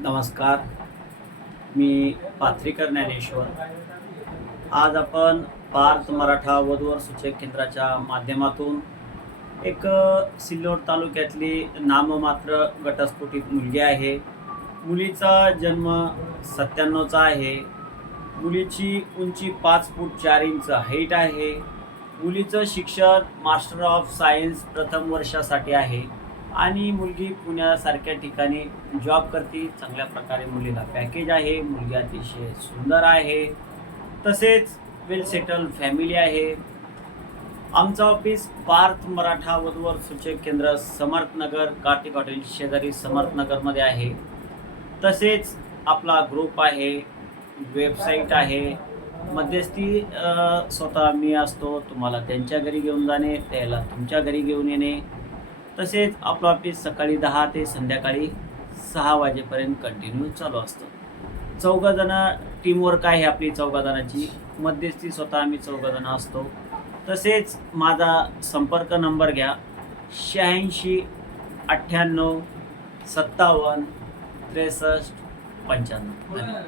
नमस्कार. मी पाथरीकर ज्ञानेश्वर. आज आपण पार्थ मराठा वधूवर सूचक केंद्राच्या माध्यमातून एक सिल्लोड तालुक्यातली नाममात्र घटस्फोटित मुलगी आहे. मुलीचा जन्म 97चा आहे. मुलीची उंची 5 फूट 4 इंच हाईट आहे. मुलीचं शिक्षण मास्टर ऑफ सायन्स प्रथम वर्षासाठी आहे आणि मुलगी पुण्यासारख्या ठिकाणी जॉब करते. चांगल्या प्रकारे मुलीला पॅकेज आहे. मुलगी अतिशय सुंदर आहे. तसेच वेल सेटल फॅमिली आहे. आमचं ऑफिस पार्थ मराठा वधूवर सूचक केंद्र समर्थनगर कार्तिक हॉटेल शेजारी समर्थनगरमध्ये आहे. तसेच आपला ग्रुप आहे, वेबसाईट आहे. मध्यस्थी स्वतः मी असतो. तुम्हाला त्यांच्या घरी घेऊन जाणे, त्याला तुमच्या घरी घेऊन येणे. तसेच आपलं ऑफिस सकाळी 10 ते संध्याकाळी 6 वाजेपर्यंत कंटिन्यू चालू असतं. 4 जणं टीमवर्क आहे आपली 4 जणांची. मध्यस्थी स्वतः आम्ही 4 जणं असतो. तसेच माझा संपर्क नंबर घ्या 86 98 57 63 95. धन्यवाद.